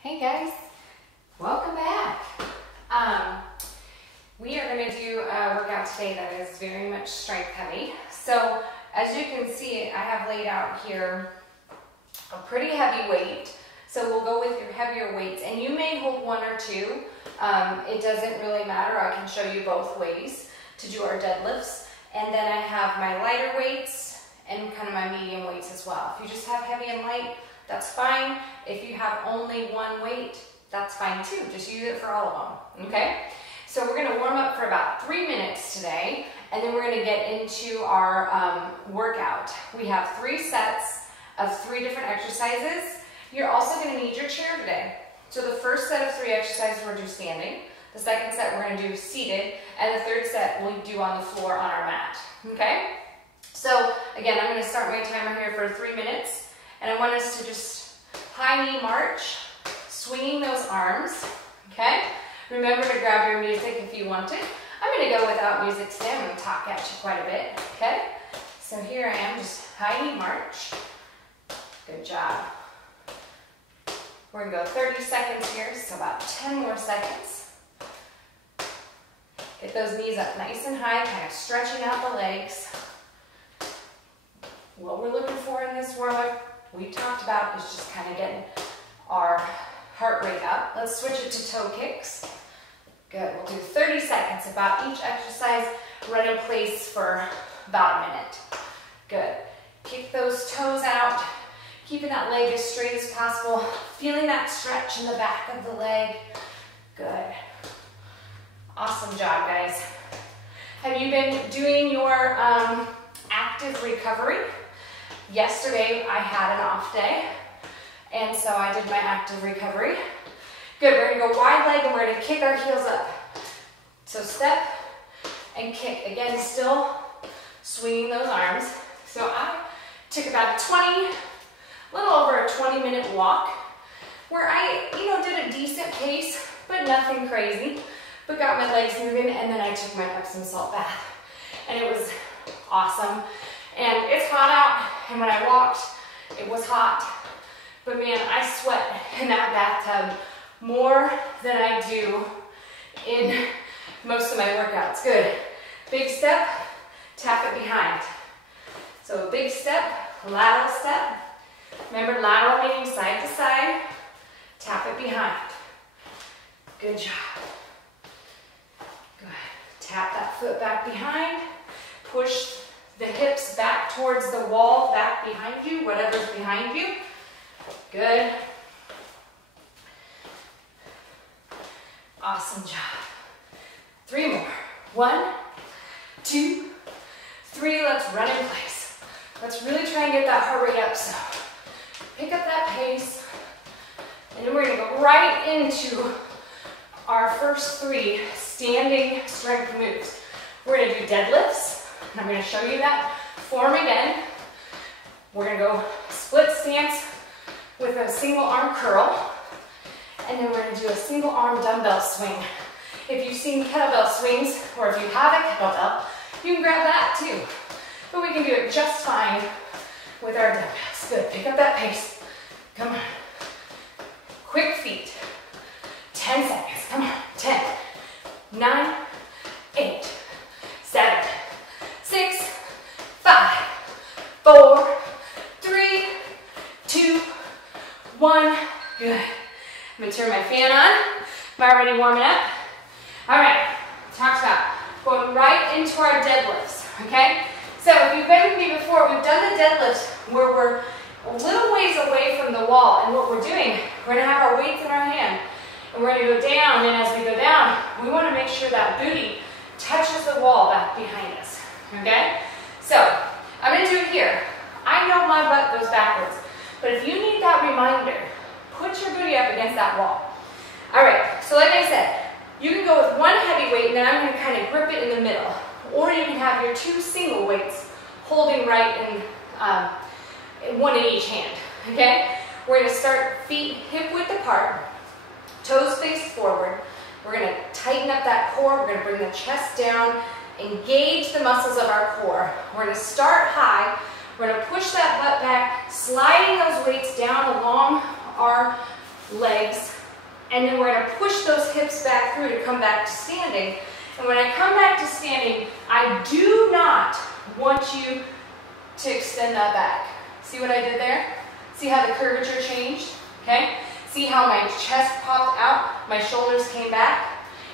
Hey guys, welcome back. We are going to do a workout today that is very much strength heavy. So as you can see, I have laid out here a pretty heavy weight. So we'll go with your heavier weights, and you may hold one or two. It doesn't really matter. I can show you both ways to do our deadlifts. And then I have my lighter weights and kind of my medium weights as well. If you just have heavy and light, that's fine. If you have only one weight, that's fine too. Just use it for all of them, okay? So we're gonna warm up for about 3 minutes today, and then we're gonna get into our workout. We have 3 sets of 3 different exercises. You're also gonna need your chair today. So the first set of 3 exercises we're gonna do standing. The second set we're gonna do seated, and the third set we'll do on the floor on our mat, okay? So again, I'm gonna start my timer here for 3 minutes. And I want us to just high knee march, swinging those arms, okay? Remember to grab your music if you want it. I'm gonna go without music today. I'm gonna talk at you quite a bit, okay? So here I am, just high knee march. Good job. We're gonna go 30 seconds here, so about 10 more seconds. Get those knees up nice and high, kind of stretching out the legs. What we're looking for in this warm-up, we talked about, is just kind of getting our heart rate up. Let's switch it to toe kicks. Good, we'll do 30 seconds about each exercise. Run in place for about a minute. Good, kick those toes out, keeping that leg as straight as possible, feeling that stretch in the back of the leg. Good, awesome job, guys. Have you been doing your active recovery? Yesterday, I had an off day, and so I did my active recovery. Good, we're gonna go wide leg, and we're gonna kick our heels up. So step and kick. Again, still swinging those arms. So I took about a little over a 20-minute walk, where I, did a decent pace, but nothing crazy, but got my legs moving, and then I took my Epsom salt bath, and it was awesome. And it's hot out, and when I walked, it was hot. But man, I sweat in that bathtub more than I do in most of my workouts. Good. Big step, tap it behind. So a big step, lateral step. Remember, lateral meaning side to side. Tap it behind. Good job. Good. Tap that foot back behind. Push the hips back towards the wall, back behind you, whatever's behind you. Good. Awesome job. 3 more. 1, 2, 3. Let's run in place. Let's really try and get that heart rate up. So pick up that pace, and then we're gonna go right into our first 3 standing strength moves. We're gonna do deadlifts. I'm going to show you that form again. We're going to go split stance with a single arm curl, and then we're going to do a single arm dumbbell swing. If you've seen kettlebell swings, or if you have a kettlebell, you can grab that too. But we can do it just fine with our dumbbells. Good, pick up that pace. Come on. Quick feet. 10 seconds, come on. 10, 9, 8, 7, 6, 5, 4, 3, 2, 1. Good. I'm gonna turn my fan on. Am I already warming up? All right, talked about going right into our deadlifts, okay? So if you've been with me before, we've done the deadlifts where we're a little ways away from the wall, and what we're doing, we're gonna have our weights in our hand, and we're gonna go down, and as we go down, we wanna make sure that booty touches the wall back behind us. Okay, so I'm going to do it here. I know my butt goes backwards, but if you need that reminder, put your booty up against that wall. All right, so like I said, you can go with 1 heavy weight, and then I'm going to kind of grip it in the middle, or you can have your 2 single weights holding right in 1 in each hand. Okay, we're going to start feet hip width apart, toes face forward. We're going to tighten up that core. We're going to bring the chest down. Engage the muscles of our core. We're going to start high. We're going to push that butt back, sliding those weights down along our legs, and then we're gonna push those hips back through to come back to standing. And when I come back to standing, I do not want you to extend that back. See what I did there? See how the curvature changed, okay? See how my chest popped out, my shoulders came back?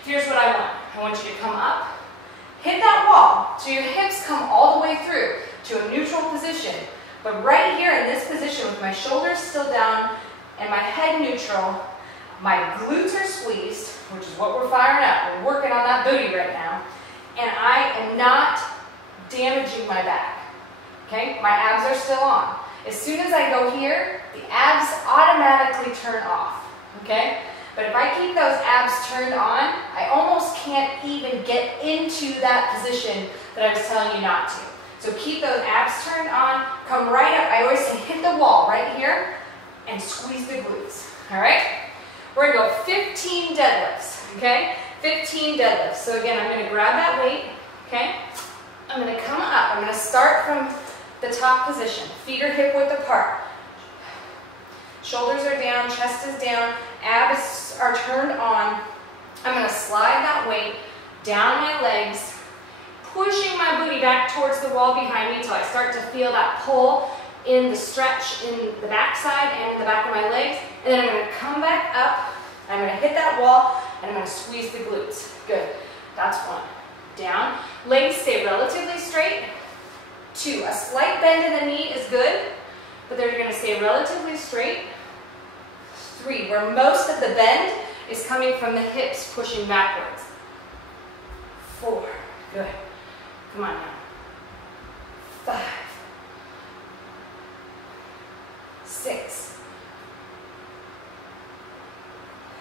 Here's what I want. I want you to come up, hit that wall, so your hips come all the way through to a neutral position. But right here in this position with my shoulders still down and my head neutral, my glutes are squeezed, which is what we're firing up. We're working on that booty right now. And I am not damaging my back, okay? My abs are still on. As soon as I go here, the abs automatically turn off, okay? But if I keep those abs turned on, I almost can't even get into that position that I was telling you not to. So keep those abs turned on, come right up. I always say hit the wall right here and squeeze the glutes, all right? We're gonna go 15 deadlifts, okay? 15 deadlifts. So again, I'm gonna grab that weight, okay? I'm gonna come up. I'm gonna start from the top position. Feet are hip width apart. Shoulders are down, chest is down, abs are turned on. I'm gonna slide that weight down my legs, pushing my booty back towards the wall behind me until I start to feel that pull in the stretch in the back side and in the back of my legs. And then I'm gonna come back up, I'm gonna hit that wall, and I'm gonna squeeze the glutes. Good, that's one. Down, legs stay relatively straight. 2, a slight bend in the knee is good, but they're gonna stay relatively straight. 3, where most of the bend is coming from the hips pushing backwards. 4, good. Come on now. 5, 6,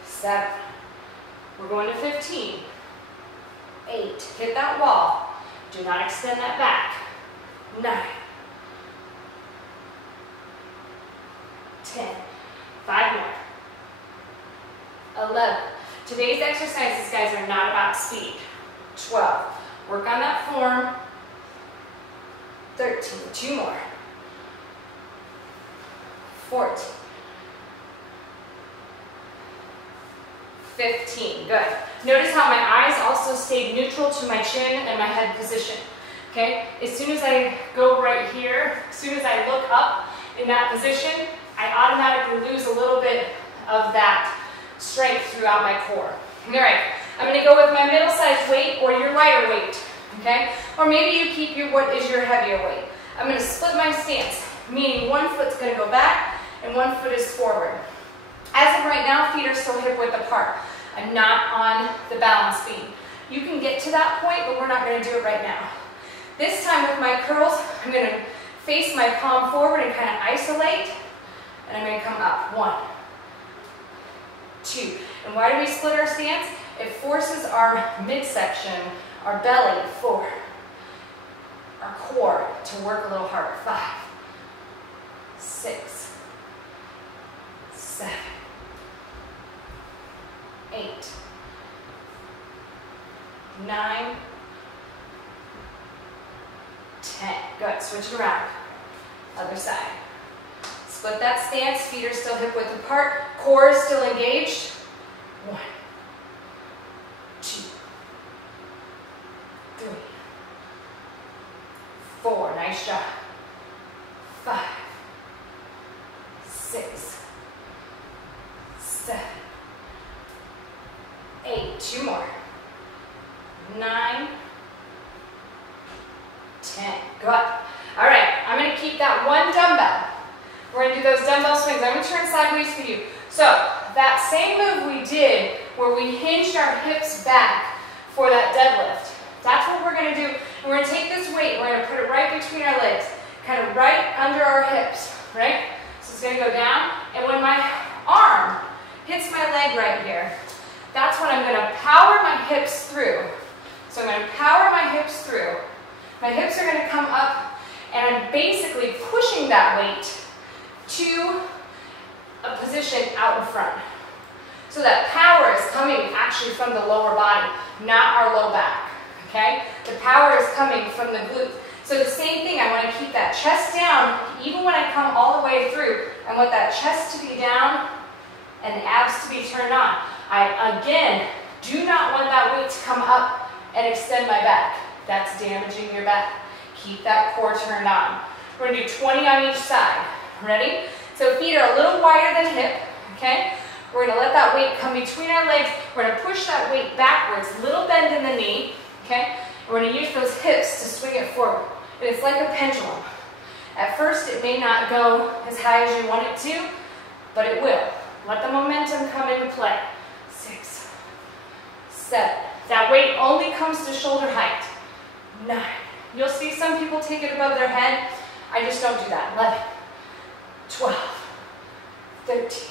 7. We're going to 15. 8, hit that wall. Do not extend that back. 9, 10, 5 more. 11. Today's exercises, guys, are not about speed. 12. Work on that form. 13. 2 more. 14. 15. Good. Notice how my eyes also stayed neutral to my chin and my head position. Okay? As soon as I go right here, as soon as I look up in that position, I automatically lose a little bit of that strength throughout my core. All right. I'm going to go with my middle-sized weight or your lighter weight. Okay? Or maybe you keep what is your heavier weight. I'm going to split my stance, meaning one foot's going to go back and one foot is forward. As of right now, feet are still hip width apart. I'm not on the balance beam. You can get to that point, but we're not going to do it right now. This time with my curls, I'm going to face my palm forward and kind of isolate, and I'm going to come up. 1, 2. And why do we split our stance? It forces our midsection, our belly, 4. Our core to work a little harder. 5, 6, 7, 8, 9, 10. Good. Switch it around. Other side. Split that stance. Feet are still hip width apart. Core is still engaged. 1, 2, 3, 4. Nice job. 5, 6, 7, 8. 2 more. 9, 10. Go up. All right. I'm going to keep that one dumbbell. We're going to do those dumbbell swings. I'm going to turn sideways for you. So that same move we did where we hinged our hips back for that deadlift, that's what we're going to do. And we're going to take this weight, we're going to put it right between our legs, kind of right under our hips, right? So it's going to go down. And when my arm hits my leg right here, that's when I'm going to power my hips through. So I'm going to power my hips through. My hips are going to come up, and I'm basically pushing that weight to a position out in front. So that power is coming actually from the lower body, not our low back, okay? The power is coming from the glutes. So the same thing, I want to keep that chest down, even when I come all the way through. I want that chest to be down and the abs to be turned on. I, again, do not want that weight to come up and extend my back. That's damaging your back. Keep that core turned on. We're gonna do 20 on each side. Ready? So feet are a little wider than hip, okay? We're gonna let that weight come between our legs. We're gonna push that weight backwards, little bend in the knee, okay? We're gonna use those hips to swing it forward. And it's like a pendulum. At first, it may not go as high as you want it to, but it will. Let the momentum come into play. 6, 7. That weight only comes to shoulder height. 9. You'll see some people take it above their head. I just don't do that. 11, 12, 13,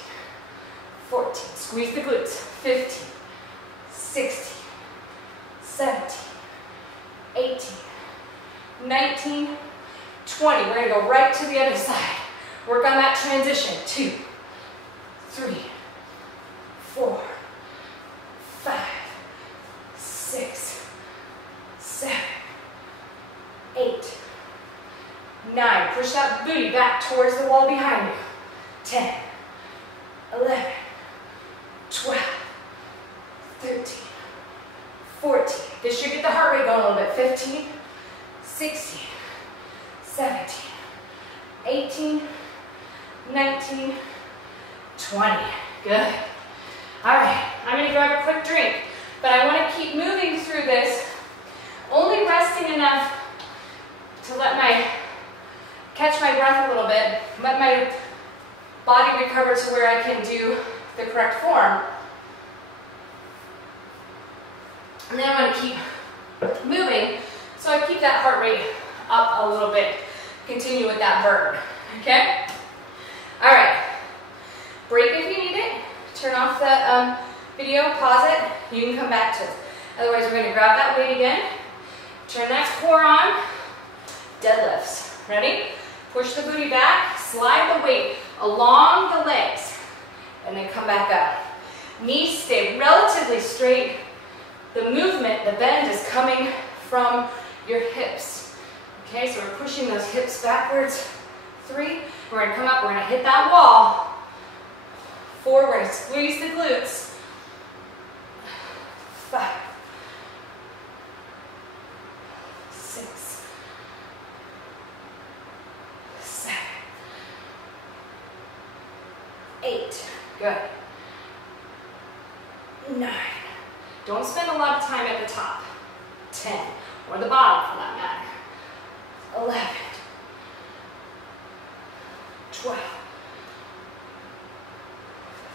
14. Squeeze the glutes. 15, 16, 17, 18, 19, 20. We're going to go right to the other side. Work on that transition. 2, 3, 4, 5, 6, 7, 8, 9. Push that booty back towards the wall behind you. 10, 11, 12, 13, 14. This should get the heart rate going a little bit. 15, 16, 17, 18, 19, 20. Good. All right, I'm going to grab a quick drink, but I want to keep moving through this, only resting enough to catch my breath a little bit, let my body recover to where I can do the correct form. And then I'm going to keep moving, so I keep that heart rate up a little bit. Continue with that burn, okay? All right, break if you need it. Turn off the video, pause it. You can come back to it. Otherwise, we're going to grab that weight again. Turn that core on. Deadlifts. Ready? Push the booty back. Slide the weight along the legs. And then come back up. Knees stay relatively straight. The movement, the bend is coming from your hips. Okay, so we're pushing those hips backwards. 3. We're going to come up. We're going to hit that wall. 4. We're going to squeeze the glutes. 5. 6. 7. 8. Good. 9. Don't spend a lot of time at the top. 10. Or the bottom for that matter. 11. 12.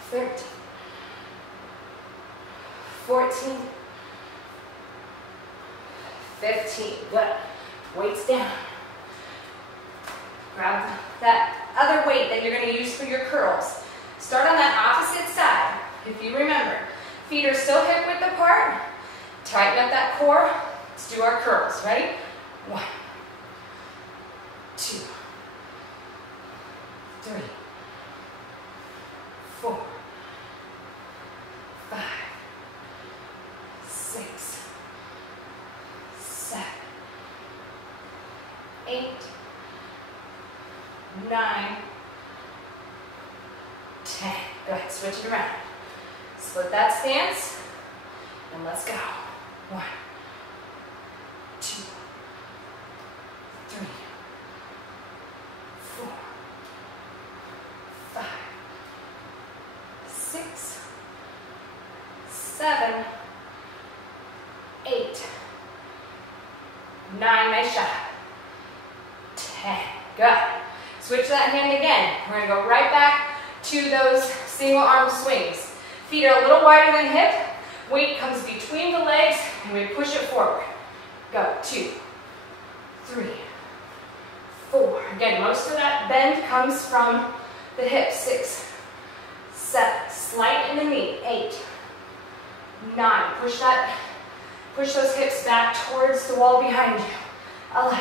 13. 14. 15. Good. Weights down. Grab that other weight that you're going to use for your curls. Start on that opposite side. If you remember, feet are still hip width apart. Tighten up that core. Let's do our curls. Ready? 1, 2, 3, 4, 5, 6, 7, 8, 9, 10. Go ahead, switch it around. Split that stance, and let's go. 1, 2, 3, 4, 5, 6, 7, 8, 9. Nice shot. 10. Good. Switch that hand again. We're going to go right back to those single arm swings. Feet are a little wider than hip. Weight comes between the legs and we push it forward. Go. 2, 3, 4. Again, most of that bend comes from the hips. 6, 7. Slight in the knee. 8, 9. Push those hips back towards the wall behind you. 11,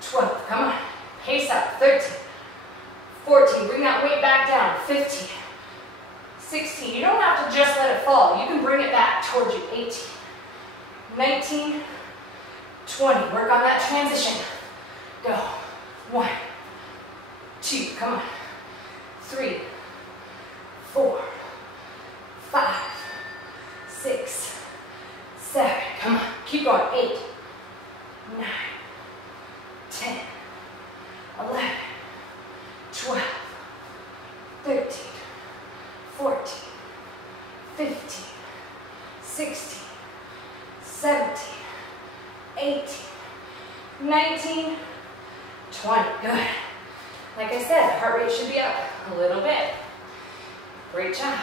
12. Come on. Pace up. 13, 14. Bring that weight back down. 15, 16. You don't have to just let it fall. You can bring it back towards you. 18, 19, 20. Work on that transition. Go. 1, 2. Come on. 3, 4, 5, 6, 7. Come on, keep going. 8, 9, 10, 11, 12, 13, 14, 15, 16, 17, 18, 19, 20. Good. Like I said, the heart rate should be up a little bit. Great job.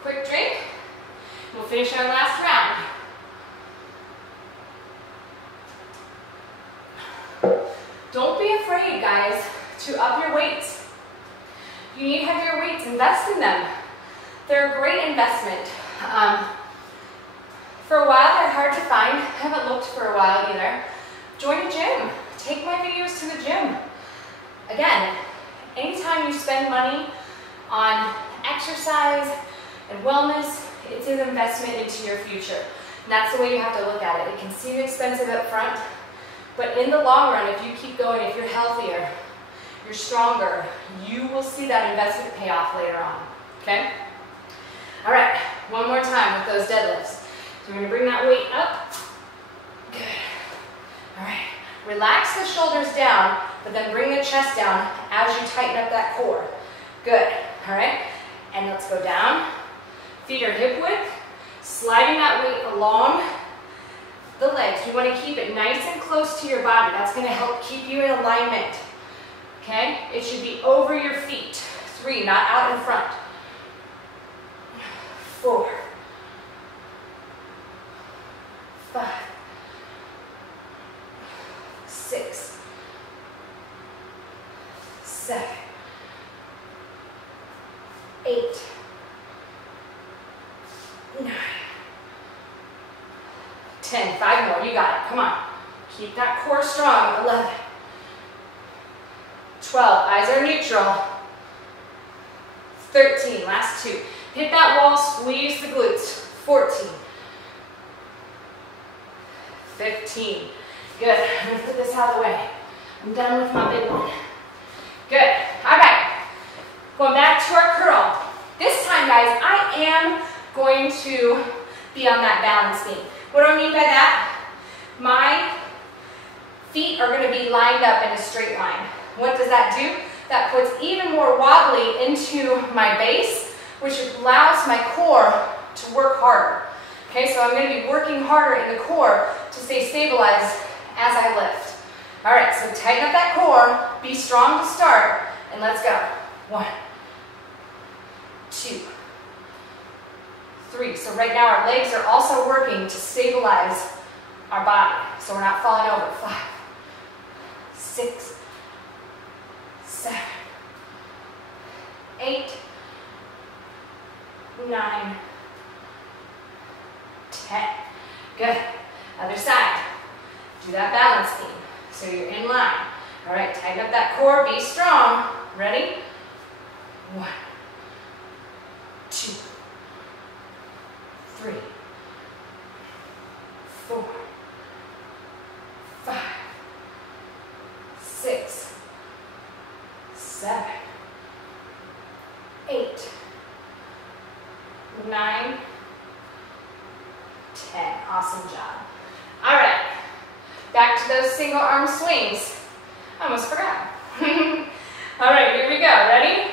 Quick drink. We'll finish our last round. Don't be afraid, guys, to up your weights. You need heavier weights. Invest in them. They're a great investment. For a while, they're hard to find. I haven't looked for a while either. Join a gym. Take my videos to the gym. Again, anytime you spend money on exercise and wellness, it's an investment into your future. And that's the way you have to look at it. It can seem expensive up front, but in the long run, if you keep going, if you're healthier, you're stronger, you will see that investment pay off later on, okay? All right, one more time with those deadlifts. So we're gonna bring that weight up. Good. All right, relax the shoulders down, but then bring the chest down as you tighten up that core. Good, all right? And let's go down. Feet are hip width, sliding that weight along the legs. You want to keep it nice and close to your body. That's going to help keep you in alignment. Okay? It should be over your feet. 3, not out in front. 4, 5, 6, 7, 8, 9, 10, 5 more, you got it, come on. Keep that core strong, 11, 12, eyes are neutral, 13, last 2. Hit that wall, squeeze the glutes, 14, 15, good. I'm gonna put this out of the way. I'm done with my big one. Good, all right. Going back to our curl. This time, guys, I am going to be on that balance beam. What do I mean by that? My feet are going to be lined up in a straight line. What does that do? That puts even more wobbly into my base, which allows my core to work harder. Okay, so I'm going to be working harder in the core to stay stabilized as I lift. All right, so tighten up that core, be strong to start, and let's go. 1, 2, 3. So right now our legs are also working to stabilize our body, so we're not falling over. 5, 6, 7, 8, 9, 10. Good. Other side. Do that balance beam. So you're in line. All right, tighten up that core, be strong. Ready? 1, 2, 3, 4, 5, 6, 7, 8, 9, 10. Awesome job. All right, back to those single arm swings. I almost forgot. All right, here we go. Ready?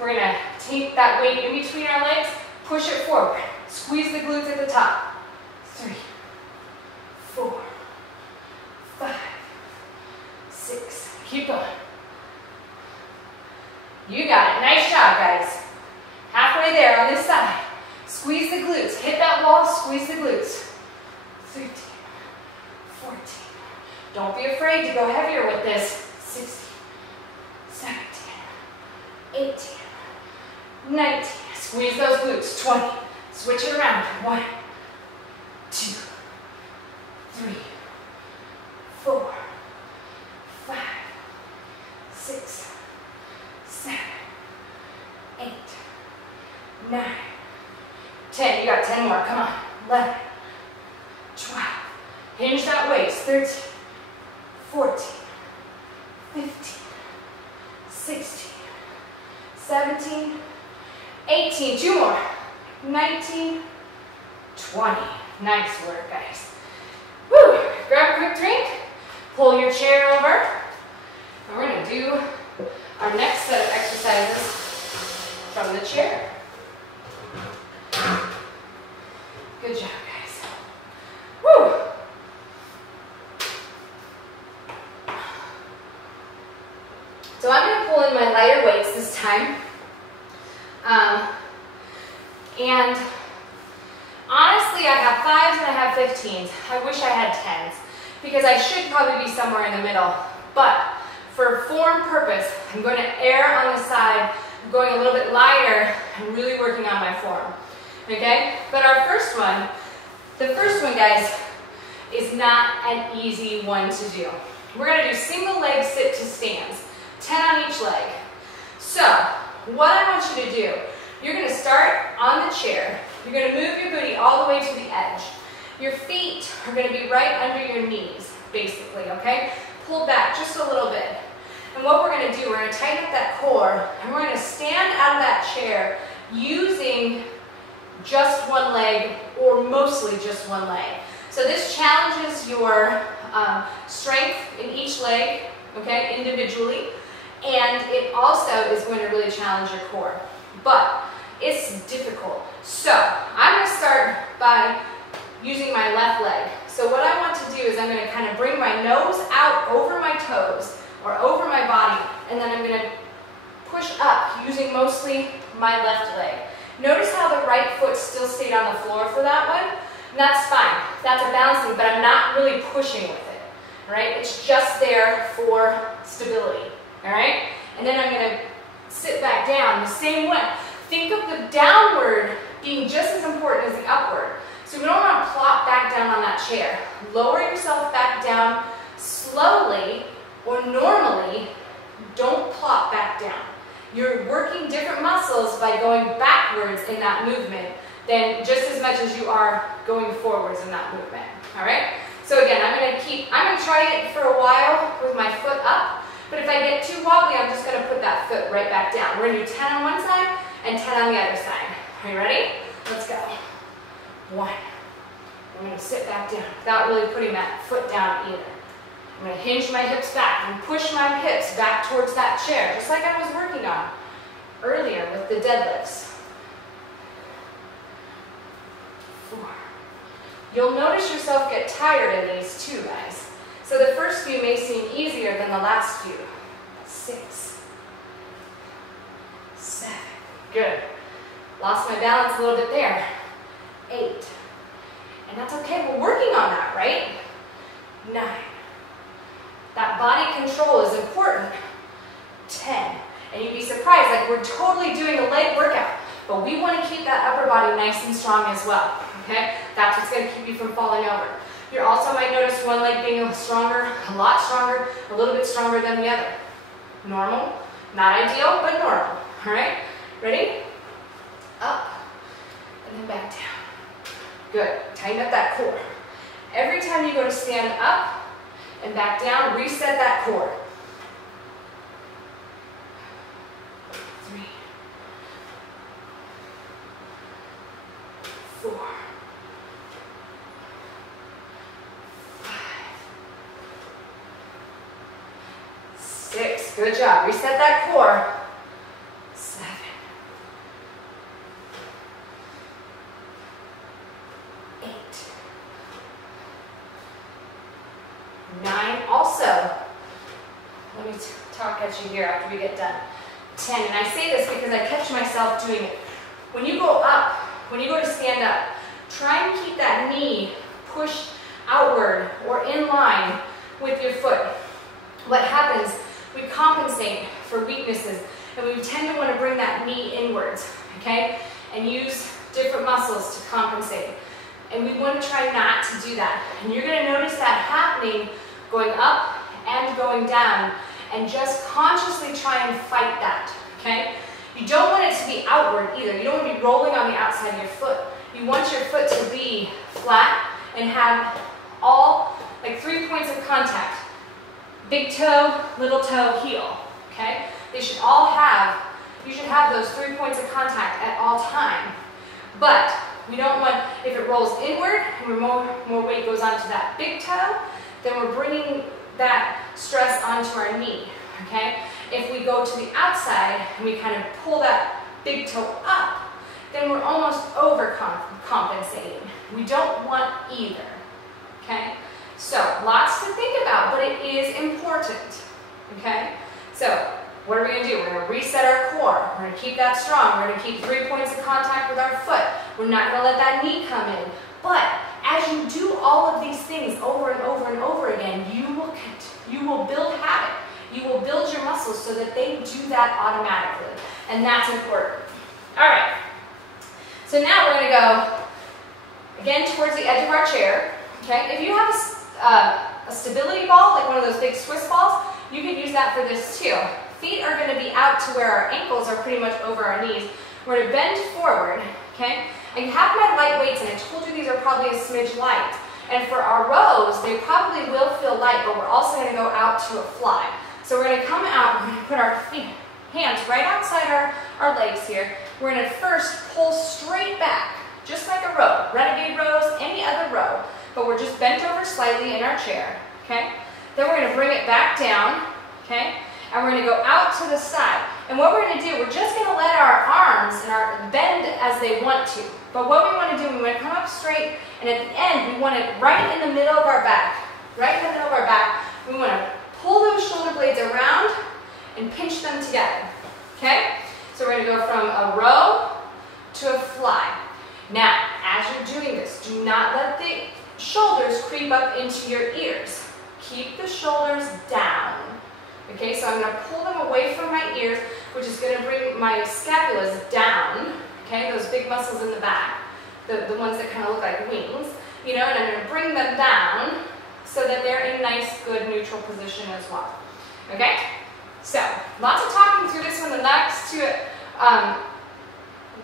We're gonna take that weight in between our legs, push it forward. Squeeze the glutes at the top. 3, 4, 5, 6. Keep going. You got it. Nice job, guys. Halfway there on this side. Squeeze the glutes. Hit that wall, squeeze the glutes. 13, 14. Don't be afraid to go heavier with this. 16, 17, 18, 19. Squeeze those glutes. 20. Switch it around. 1, 2, 3, 4, 5, 6, 7, 8, 9, 10. You got 10 more. Come on. 11, 12. Hinge that waist. 13, 14, 15, 16, 17, 18, 2 more. 19, 20. Nice work, guys. Woo! Grab a quick drink, pull your chair over, and we're gonna do our next set of exercises from the chair. Good job, guys. Woo! So I'm going to pull in my lighter weights this time. And honestly, I have 5s and I have 15s. I wish I had 10s because I should probably be somewhere in the middle. But for form purpose, I'm going to err on the side of going a little bit lighter and really working on my form. Okay? But our first one, the first one, guys, is not an easy one to do. We're going to do single leg sit to stands, 10 on each leg. So, what I want you to do, you're going to start on the chair. You're going to move your booty all the way to the edge. Your feet are going to be right under your knees, basically, okay? Pull back just a little bit. And what we're going to do, we're going to tighten up that core, and we're going to stand out of that chair using just one leg, or mostly just one leg. So this challenges your strength in each leg, okay, individually, and it also is going to really challenge your core. But it's difficult. So I'm going to start by using my left leg. So what I want to do is I'm going to kind of bring my nose out over my toes or over my body, and then I'm going to push up using mostly my left leg. Notice how the right foot still stayed on the floor for that one. And that's fine. That's a balancing, but I'm not really pushing with it. All right? It's just there for stability. All right? And then I'm going to sit back down the same way. Think of the downward being just as important as the upward. So we don't want to plop back down on that chair. Lower yourself back down slowly, or normally, don't plop back down. You're working different muscles by going backwards in that movement than just as much as you are going forwards in that movement. All right? So again, I'm going to try it for a while with my foot up, but if I get too wobbly, I'm just going to put that foot right back down. We're going to do 10 on one side and 10 on the other side. Are you ready? Let's go. 1. I'm going to sit back down without really putting that foot down either. I'm going to hinge my hips back and push my hips back towards that chair, just like I was working on earlier with the deadlifts. 4. You'll notice yourself get tired in these too, guys. So the first few may seem easier than the last few. 6. 7. Good. Lost my balance a little bit there. 8. And that's okay, we're working on that, right? 9. That body control is important. 10. And you'd be surprised, like we're totally doing a leg workout, but we want to keep that upper body nice and strong as well, okay? That's what's going to keep you from falling over. You also might notice one leg being a lot stronger, a little bit stronger than the other. Normal, not ideal, but normal, all right? Ready? Up, and then back down. Good, tighten up that core. Every time you go to stand up and back down, reset that core. 3, 4, 5, 6. Good job. Reset that core. 7, 8, 9. Also, let me talk at you here after we get done. 10. And I say this because I catch myself doing it. When you go up, when you go to stand up, try and keep that knee pushed outward or in line with your foot. What happens, we compensate for weaknesses, and we tend to want to bring that knee inwards, okay? And use different muscles to compensate. And we want to try not to do that. And you're going to notice that happening going up and going down, and just consciously try and fight that, okay? You don't want it to be outward either. You don't want to be rolling on the outside of your foot. You want your foot to be flat and have all, like 3 points of contact. Big toe, little toe, heel, okay? They should all have, You should have those 3 points of contact at all time. But we don't want, if it rolls inward and more weight goes onto that big toe, then we're bringing that stress onto our knee, okay? If we go to the outside and we kind of pull that big toe up, then we're almost overcompensating. We don't want either, okay? So, lots to think about, but it is important, okay? So, what are we going to do? We're going to reset our core. We're going to keep that strong. We're going to keep 3 points of contact with our foot. We're not going to let that knee come in. But as you do all of these things over and over and over again, you will build habit. You will build your muscles so that they do that automatically. And that's important. All right. So now we're going to go, again, towards the edge of our chair. Okay? If you have a stability ball, like one of those big Swiss balls, you can use that for this too. Feet are going to be out to where our ankles are pretty much over our knees. We're going to bend forward, okay? I have my light weights, and I told you these are probably a smidge light. And for our rows, they probably will feel light, but we're also going to go out to a fly. So we're going to come out, we're going to put our hands right outside our legs here. We're going to first pull straight back, just like a row. Renegade rows, any other row. But we're just bent over slightly in our chair, okay? Then we're going to bring it back down, okay? And we're going to go out to the side. And what we're going to do, we're just going to let our arms and bend as they want to. But what we want to do, we want to come up straight, and at the end, we want it right in the middle of our back. Right in the middle of our back, we want to pull those shoulder blades around and pinch them together. Okay? So we're going to go from a row to a fly. Now, as you're doing this, do not let the shoulders creep up into your ears. Keep the shoulders down. Okay, so I'm going to pull them away from my ears, which is going to bring my scapulas down, okay, those big muscles in the back, the ones that kind of look like wings, you know, and I'm going to bring them down so that they're in a nice, good, neutral position as well. Okay? So, lots of talking through this one. The next two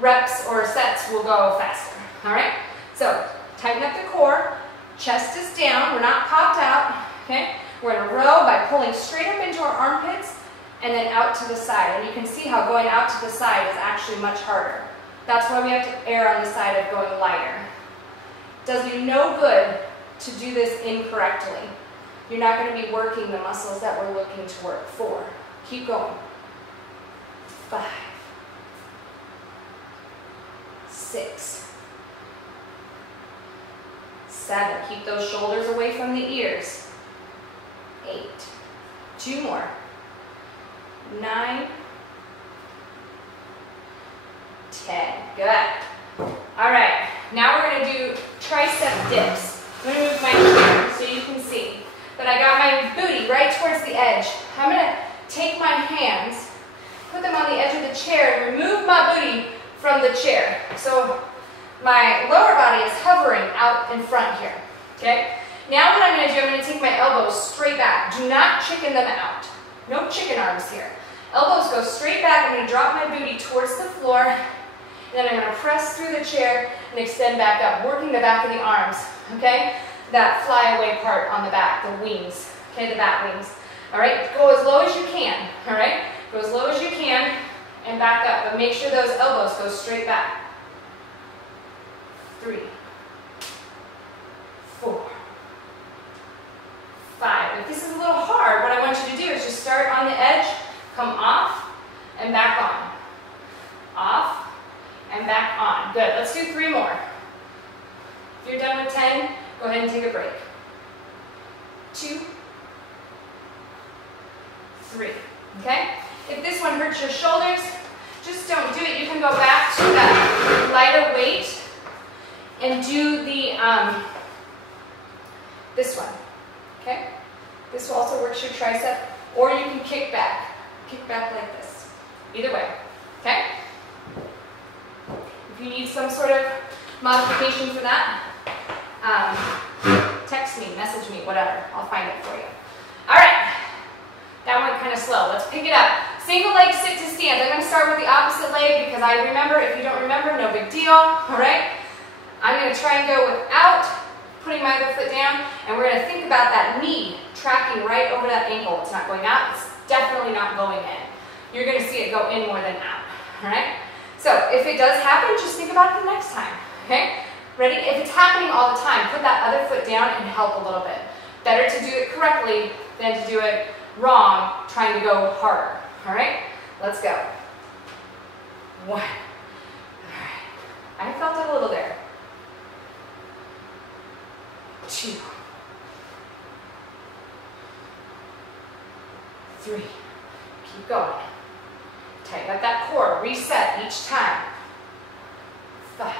reps or sets will go faster. All right? So, tighten up the core. Chest is down. We're not popped out. Okay? We're in a row by pulling straight up into our armpits and then out to the side. And you can see how going out to the side is actually much harder. That's why we have to err on the side of going lighter. It does you no good to do this incorrectly. You're not going to be working the muscles that we're looking to work. 4. Keep going. 5. 6. 7. Keep those shoulders away from the ears. 8. 2 more. 9. 10. Good. All right. Now we're going to do tricep dips. I'm going to move my chair so you can see that I got my booty right towards the edge. I'm going to take my hands, put them on the edge of the chair, and remove my booty from the chair. So my lower body is hovering out in front here. Okay? Now what I'm going to do, I'm going to take my elbows straight back. Do not chicken them out. No chicken arms here. Elbows go straight back. I'm going to drop my booty towards the floor. And then I'm going to press through the chair and extend back up, working the back of the arms. Okay? That flyaway part on the back, the wings. Okay, the bat wings. All right? Go as low as you can. All right? Go as low as you can and back up. But make sure those elbows go straight back. 3. 4. 5. If this is a little hard, what I want you to do is just start on the edge, come off, and back on. Off, and back on. Good. Let's do 3 more. If you're done with 10, go ahead and take a break. 2, 3. Okay? If this one hurts your shoulders, just don't do it. You can go back to that lighter weight and do the this one. Okay? This also works your tricep, or you can kick back. Kick back like this. Either way. Okay? If you need some sort of modification for that, text me, message me, whatever. I'll find it for you. All right. That went kind of slow. Let's pick it up. Single leg sit to stand. I'm going to start with the opposite leg because I remember. If you don't remember, no big deal. All right? I'm going to try and go without putting my other foot down, and we're going to think about that knee tracking right over that ankle. It's not going out. It's definitely not going in. You're going to see it go in more than out. all right? So if it does happen, just think about it the next time, okay? Ready? If it's happening all the time, put that other foot down and help a little bit. Better to do it correctly than to do it wrong, trying to go harder, all right? Let's go. 1. All right. I felt it a little there. 2. 3. Keep going. Tighten up that core. Reset each time. 5.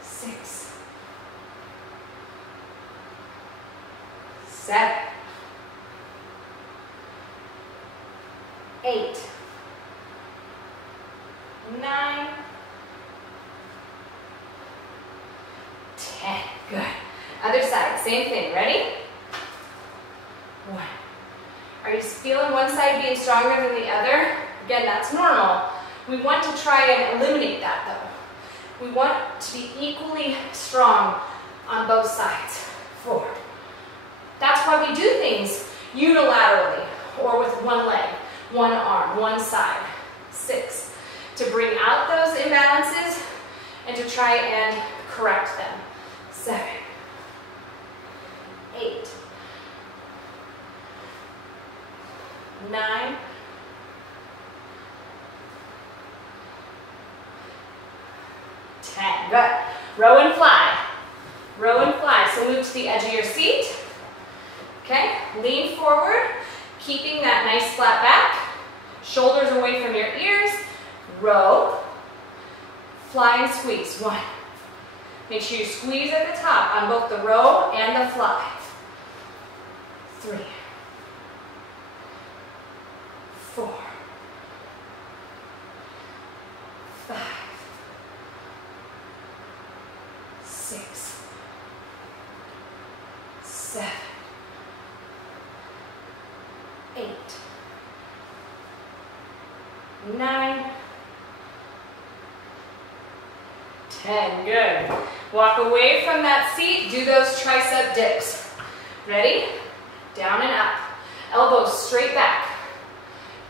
6. 7. 8. 9. 10. Good. Other side, same thing. Ready? 1. Are you feeling one side being stronger than the other? Again, that's normal. We want to try and eliminate that though. We want to be equally strong on both sides. 4. That's why we do things unilaterally or with one leg, one arm, one side. 6. To bring out those imbalances and to try and correct them. 7. 8. 9. 10. Good. Row and fly. Row and fly. So move to the edge of your seat. Okay. Lean forward, keeping that nice flat back. Shoulders away from your ears. Row. Fly and squeeze. 1. Make sure you squeeze at the top on both the row and the fly. 3. 4. 5. 6. 7. 8. 9. 10. Good. Walk away from that seat. Do those tricep dips. Ready? Down and up. Elbows straight back.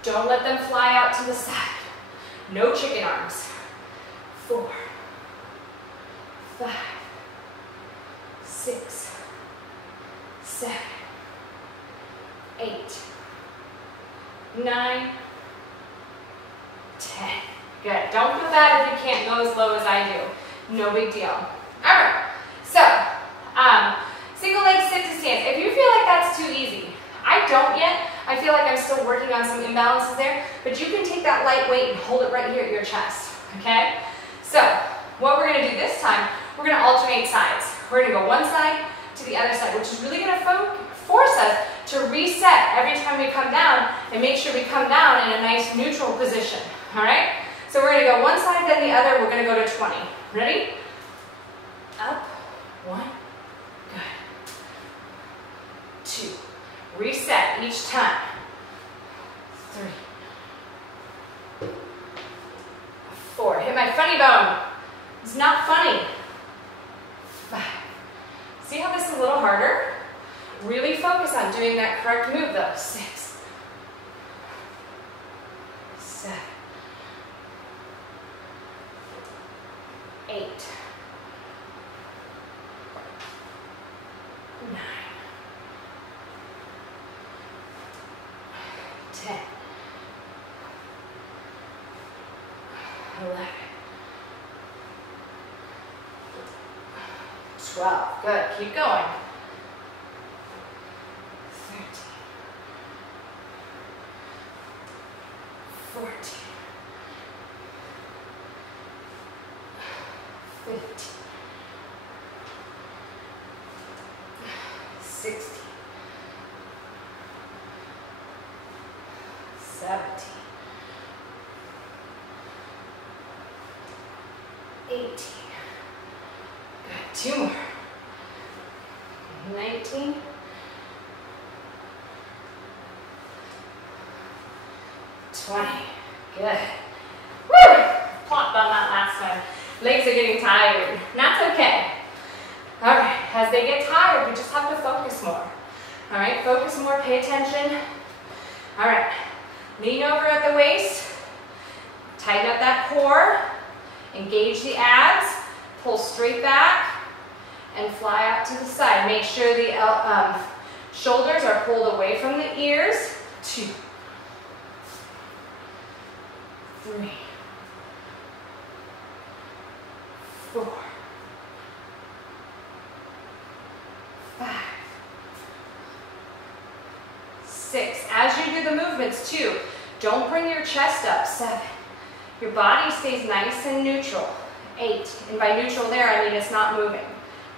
Don't let them fly out to the side. No chicken arms. 4. 5. 6. 7. 8. 9. 10. Good. Don't feel bad if you can't go as low as I do. No big deal. All right. So, single leg sit to stance. If you feel like that's too easy, I don't yet. I feel like I'm still working on some imbalances there, but you can take that light weight and hold it right here at your chest, okay? So, what we're gonna do this time, we're gonna alternate sides. We're gonna go one side to the other side, which is really gonna force us to reset every time we come down and make sure we come down in a nice neutral position, all right? So we're gonna go one side, then the other. We're gonna go to 20. Ready? Up, 1, good. 2, reset each time. 3, 4, hit my funny bone. It's not funny. 5, see how this is a little harder? Really focus on doing that correct move though. 6, 7, 8, 9, 10, 11, 12. Good. Keep going. 13, 14, 15, 16, 17, 18. Good. 2 more. 19. 20. Good. Woo! Plopped on that last one. Legs are getting tired. That's okay. All right. As they get tired, we just have to focus more. All right. Focus more. Pay attention All right, lean over at the waist, tighten up that core, engage the abs, pull straight back, and fly out to the side. Make sure the shoulders are pulled away from the ears. 2, 3, 4, 5, 6. As you do the movements too, don't bring your chest up. 7. Your body stays nice and neutral. 8. And by neutral there, I mean it's not moving.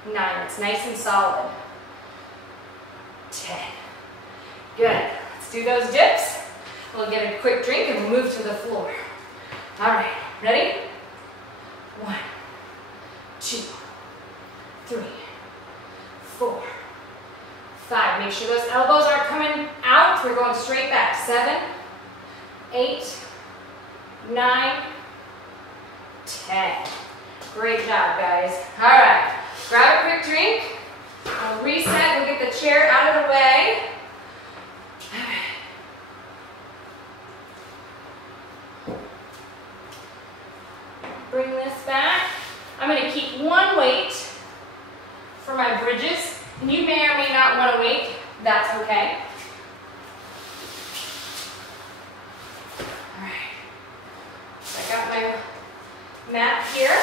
9. It's nice and solid. 10. Good. Let's do those dips. We'll get a quick drink and we'll move to the floor. All right. Ready? 1, 2, 3, 4, 5. Make sure those elbows aren't coming out. We're going straight back. 7, 8, 9, 10. Great job, guys. All right. Grab a quick drink. We'll reset. We'll get the chair out of the way. Bring this back. I'm going to keep one weight for my bridges. And you may or may not want to wait. That's okay. All right. So I got my mat here.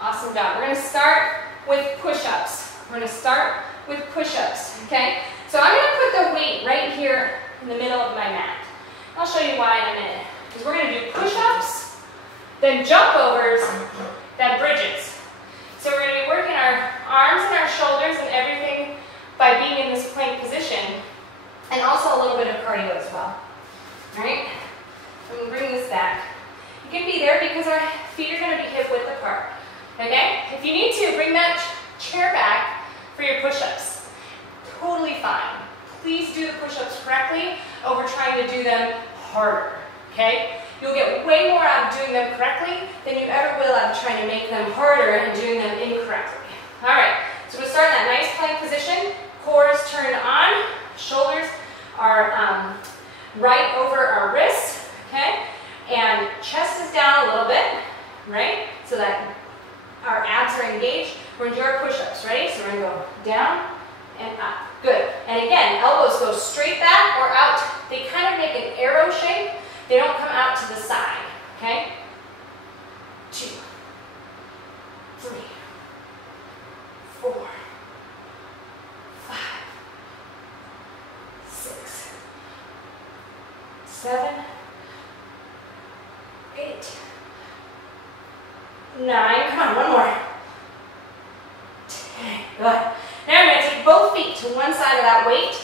Awesome job. We're going to start with push-ups. We're going to start with push-ups, okay? So I'm going to put the weight right here in the middle of my mat. I'll show you why in a minute. Because we're going to do push-ups, then jump overs, then bridges. So we're going to be working our arms and our shoulders and everything by being in this plank position, and also a little bit of cardio as well. All right? I'm going to bring this back. You can be there because our feet are going to be hip width apart. Okay? If you need to, bring that chair back for your push-ups. Totally fine. Please do the push-ups correctly over trying to do them harder. Okay? You'll get way more out of doing them correctly than you ever will out of trying to make them harder and doing them incorrectly. All right, so we'll start in that nice plank position. Core is turned on. Shoulders are right over our wrists, okay? And chest is down a little bit, right? So that our abs are engaged. We're going to do our push-ups, ready? So we're going to go down and up. Good. And again, elbows go straight back or out. They kind of make an arrow shape. They don't come out to the side, okay? 2, 3, 4, 5, 6, 7, 8, 9. Come on, one more. 10. Good. Now I'm going to take both feet to one side of that weight,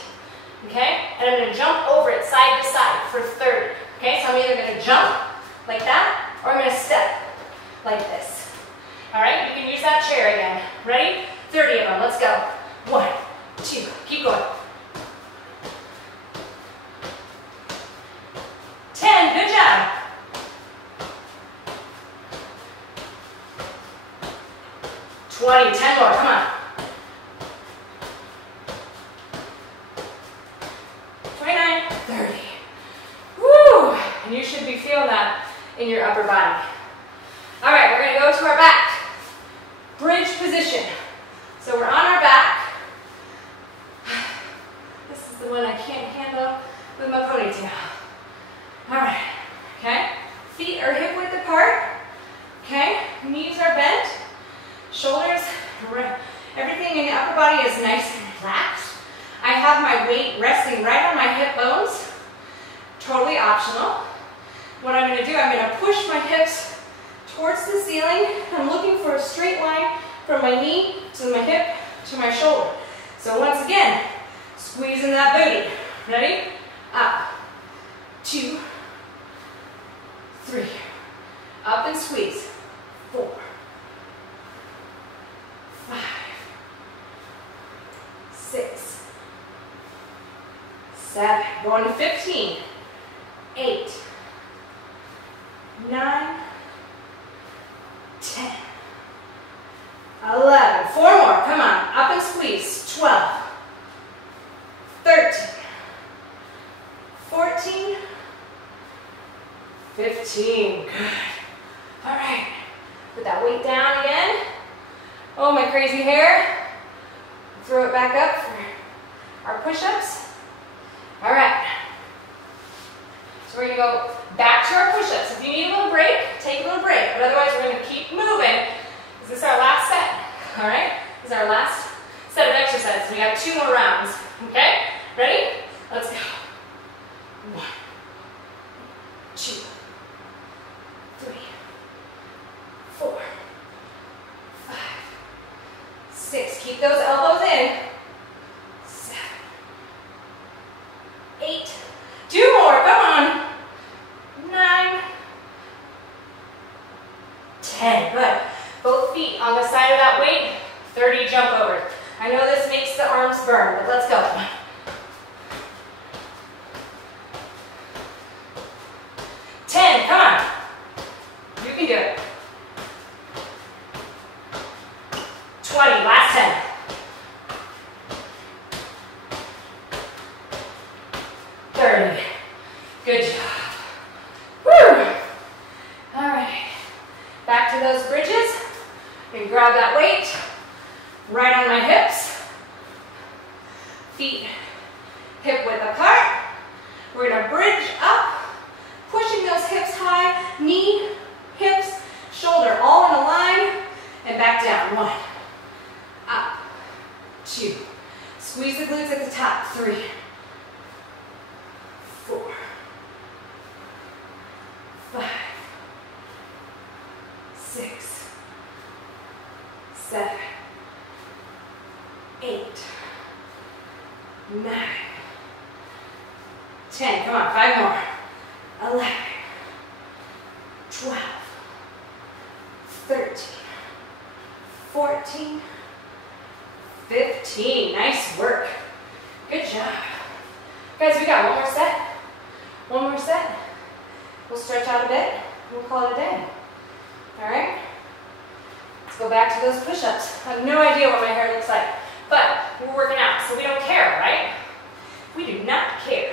okay? And I'm going to jump over it side to side for 30. Okay, so I'm either going to jump like that, or I'm going to step like this. All right, you can use that chair again. Ready? 30 of them. Let's go. 1, 2. Keep going. 10. Good job. 20. 10 more. Come on. 29. 30. Woo! And you should be feeling that in your upper body. All right, we're going to go to our back. Bridge position. So we're on our back. This is the one I can't handle with my ponytail. All right, okay? Feet are hip width apart. Okay? Knees are bent. Shoulders, everything in the upper body is nice and relaxed. I have my weight resting right on my hip bones. Totally optional. What I'm going to do, I'm going to push my hips towards the ceiling. I'm looking for a straight line from my knee to my hip to my shoulder. So once again, squeezing that booty. Ready? Up. 2, 3. Up and squeeze. 4, 5, 6, 7. Going to 15. 8, 9, 10, 11. 4 more. Come on. Up and squeeze. 12, 13, 14, 15. Good. All right. Put that weight down again. Oh, my crazy hair. Throw it back up for our push-ups. All right. So we're going to go back to our push-ups. If you need a little break, take a little break. But otherwise, we're going to keep moving. This is our last set. All right? This is our last set of exercises. We got 2 more rounds. Okay? Ready? Let's go. 1, 2, 3, 4, 5, 6. Keep those elbows in. 7, 8. 2 more. Come on. 9, 10. Good. Both feet on the side of that weight. 30 jump over. I know this makes the arms burn, but let's go. 10. Come on. You can do it. 20. Last 10. 30. Good job. Woo! All right. Back to those bridges. And grab that weight. Right on my hips. Feet hip width apart. We're going to bridge up. Pushing those hips high. Knee, hips, shoulder all in a line. And back down. 1. Up. 2. Squeeze the glutes at the top. 3. 4. 5. 6. 7. 8. 9. 10. Come on, 5 more. 11. 12. 13. 14. 15. Nice work. Good job. Guys, we got 1 more set. 1 more set. We'll stretch out a bit. We'll call it a day. All right? Let's go back to those push-ups. I have no idea what my hair looks like, but we're working out, so we don't care, right? We do not care.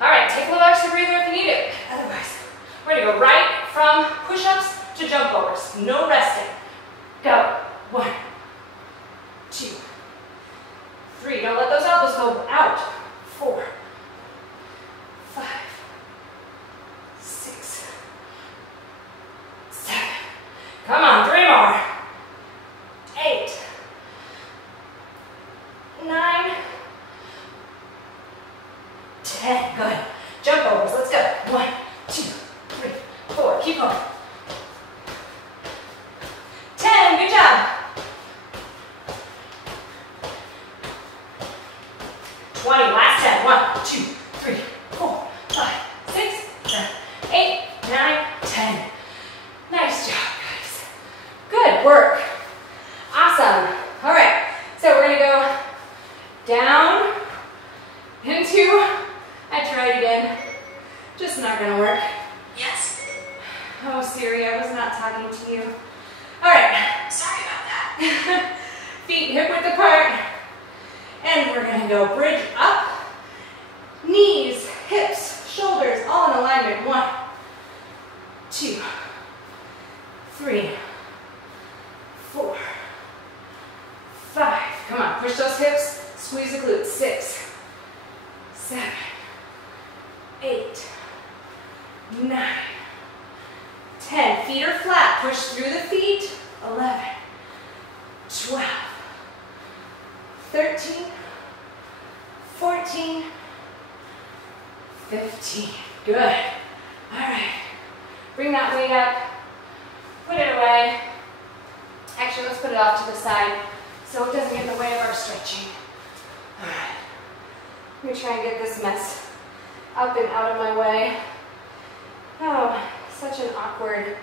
All right, take a little extra breather if you need it. Otherwise, we're going to go right from push-ups to jump overs. No resting. Go. 1, 2, 3. Don't let those elbows go out. 4, 5, 6, 7. Come on, 3 more. 8, 9, 10. Good. Jump overs. Let's go. 1, 2, 3, 4. Keep going. 10. Good job. 20. Last 10. 1, 2, 3, 4, 5, 6, 7, 8, 9, 10. Nice job, guys. Good work. Awesome. All right. So we're going to go down into, I tried again. Just not going to work. Yes. Oh, Siri, I was not talking to you. All right. Sorry about that. Feet hip width apart. And we're going to go bridge up. Knees, hips, shoulders, all in alignment. 1, 2, 3, 4, 5. Come on, push those hips, squeeze the glutes. 6, 7, 8, 9, 10. Feet are flat. Push through the feet. 11, 12, 13, 14, 15. Good. All right. Bring that weight up. Put it away. Actually, let's put it off to the side so it doesn't get in the way of our stretching. All right. Let me try and get this mess up and out of my way. Oh, such an awkward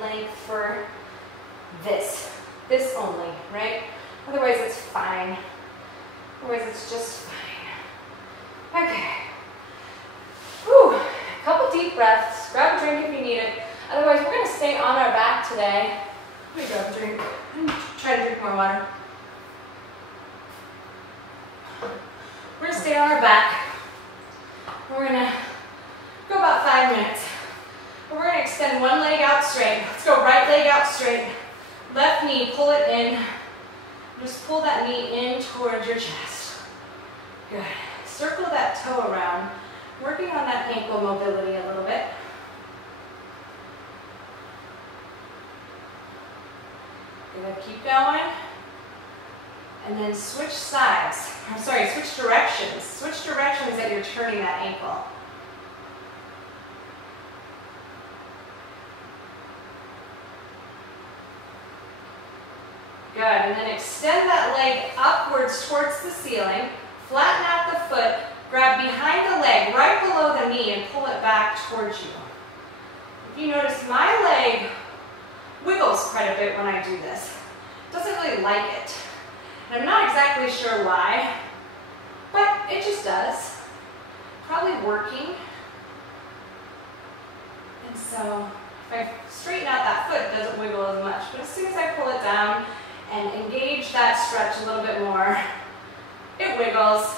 length for this. This only, right? Otherwise, it's fine. Otherwise, it's just fine. Okay. Whew. A couple deep breaths. Grab a drink if you need it. Otherwise, we're going to stay on our back today. Let me grab a drink. I'm trying to drink more water. We're going to stay on our back. We're gonna go about 5 minutes. We're gonna extend one leg out straight. Let's go right leg out straight. Left knee, pull it in. Just pull that knee in towards your chest. Good. Circle that toe around. Working on that ankle mobility a little bit. Good, keep going. And then switch sides. I'm sorry, switch directions. Switch directions that you're turning that ankle. Good, and then extend that leg upwards towards the ceiling. Flatten out the foot. Grab behind the leg, right below the knee, and pull it back towards you. If you notice, my leg wiggles quite a bit when I do this. Doesn't really like it. And I'm not exactly sure why, but it just does. Probably working. And so, if I straighten out that foot, it doesn't wiggle as much. But as soon as I pull it down and engage that stretch a little bit more, it wiggles.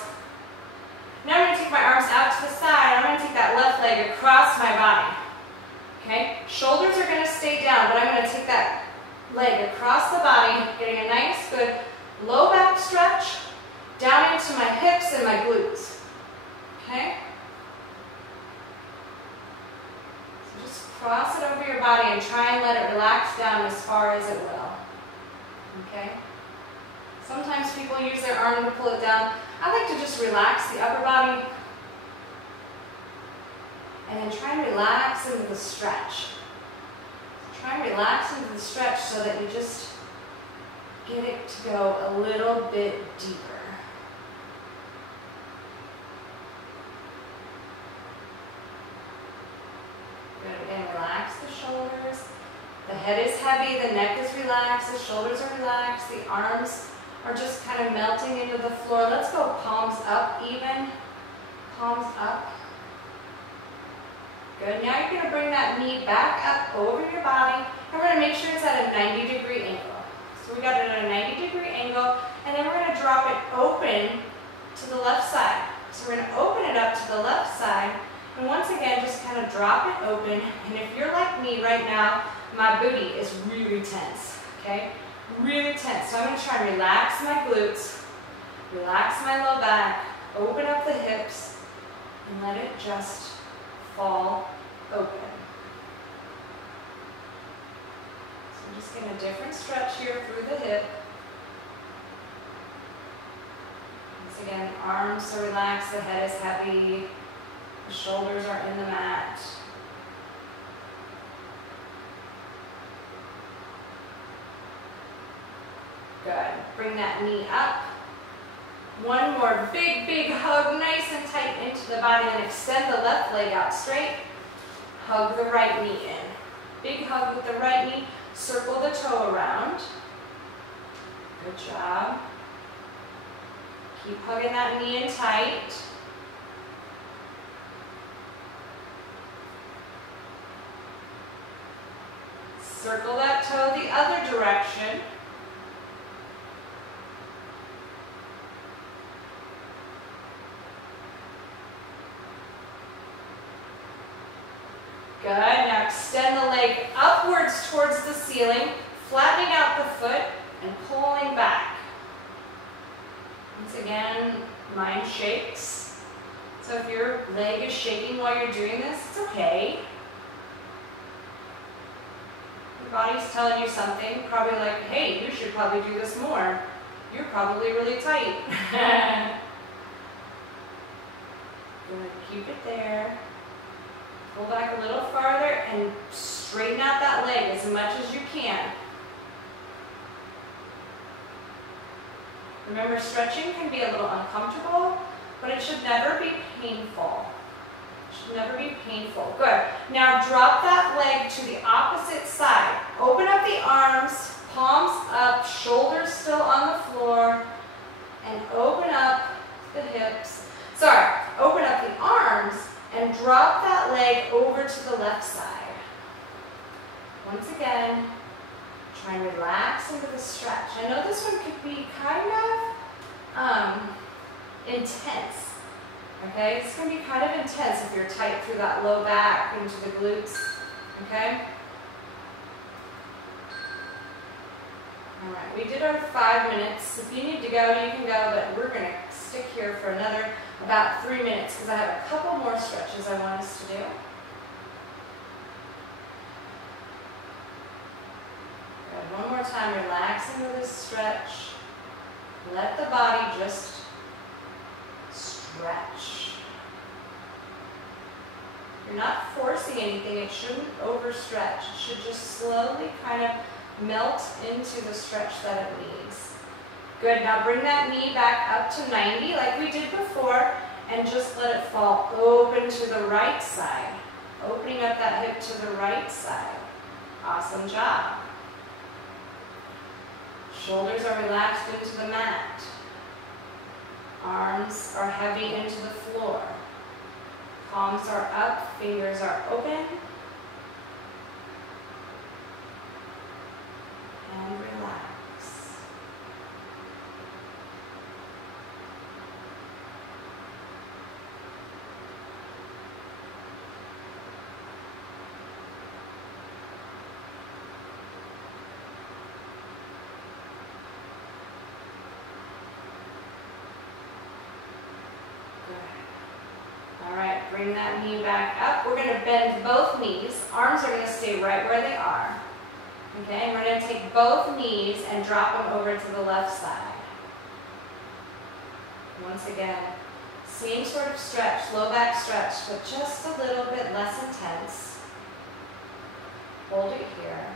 Now I'm going to take my arms out to the side. I'm going to take that left leg across my body. Okay? Shoulders are going to stay down, but I'm going to take that leg across the body, getting a nice, good low back stretch down into my hips and my glutes. Okay? So just cross it over your body and try and let it relax down as far as it will. Okay? Sometimes people use their arm to pull it down. I like to just relax the upper body and then try and relax into the stretch. Try and relax into the stretch so that you just get it to go a little bit deeper. Good, again, relax the shoulders. The head is heavy, the neck is relaxed, the shoulders are relaxed, the arms are just kind of melting into the floor. Let's go palms up even. Palms up. Good. Now you're going to bring that knee back up over your body. And we're going to make sure it's at a 90-degree angle. So we got it at a 90-degree angle. And then we're going to drop it open to the left side. So we're going to open it up to the left side. And once again, just kind of drop it open. And if you're like me right now, my booty is really tense. Okay? Really tense. So I'm going to try and relax my glutes, relax my low back, open up the hips, and let it just fall open. So I'm just getting a different stretch here through the hip. Once again, arms are relaxed, the head is heavy, the shoulders are in the mat. Good. Bring that knee up. One more big, big hug, nice and tight into the body, and extend the left leg out straight. Hug the right knee in. Big hug with the right knee. Circle the toe around. Good job. Keep hugging that knee in tight. Circle that toe the other direction. Good. Now extend the leg upwards towards the ceiling, flattening out the foot and pulling back. Once again, mine shakes. So if your leg is shaking while you're doing this, it's okay. Your body's telling you something, probably like, hey, you should probably do this more. You're probably really tight. Good. Keep it there. Pull back a little farther and straighten out that leg as much as you can. Remember, stretching can be a little uncomfortable, but it should never be painful. It should never be painful. Good. Now drop that leg to the opposite side. Open up the arms, palms up, shoulders still on the floor, and open up the hips. Sorry, open up the arms and drop that leg over to the left side. Once again, try and relax into the stretch. I know this one could be kind of intense. Okay, it's going to be kind of intense if you're tight through that low back into the glutes. Okay? All right, we did our 5 minutes. If you need to go, you can go, but we're going to stick here for another about 3 minutes because I have a couple more stretches I want us to do. Good. One more time, relax into this stretch. Let the body just stretch. You're not forcing anything. It shouldn't overstretch. It should just slowly kind of melt into the stretch that it needs. Good. Now bring that knee back up to 90 like we did before and just let it fall open to the right side. Opening up that hip to the right side. Awesome job. Shoulders are relaxed into the mat. Arms are heavy into the floor. Palms are up, fingers are open. And relax. All right, bring that knee back up. We're going to bend both knees. Arms are going to stay right where they are. Okay, and we're going to take both knees and drop them over to the left side. Once again, same sort of stretch, low back stretch, but just a little bit less intense. Hold it here.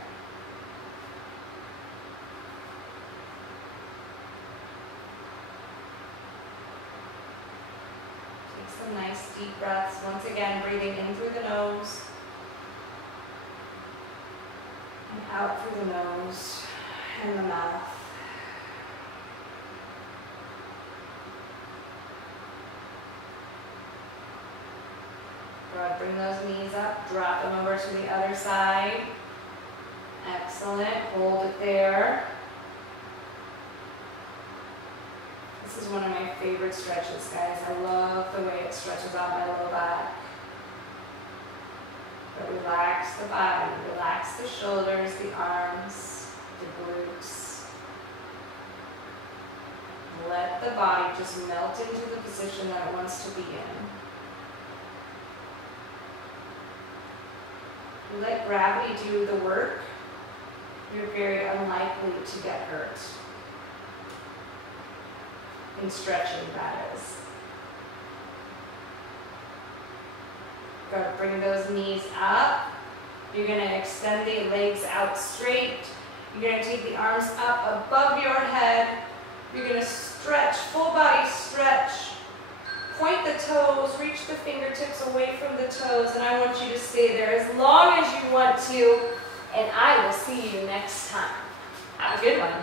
Some nice deep breaths. Once again, breathing in through the nose and out through the nose and the mouth. Good. Bring those knees up. Drop them over to the other side. Excellent. Hold it there. This is one of my favorite stretches, guys. I love the way it stretches out my low back. But relax the body, relax the shoulders, the arms, the glutes. Let the body just melt into the position that it wants to be in. You let gravity do the work, you're very unlikely to get hurt. In stretching, that is. Good. Bring those knees up. You're going to extend the legs out straight. You're going to take the arms up above your head. You're going to stretch, full body stretch. Point the toes, reach the fingertips away from the toes, and I want you to stay there as long as you want to, and I will see you next time. Have a good one.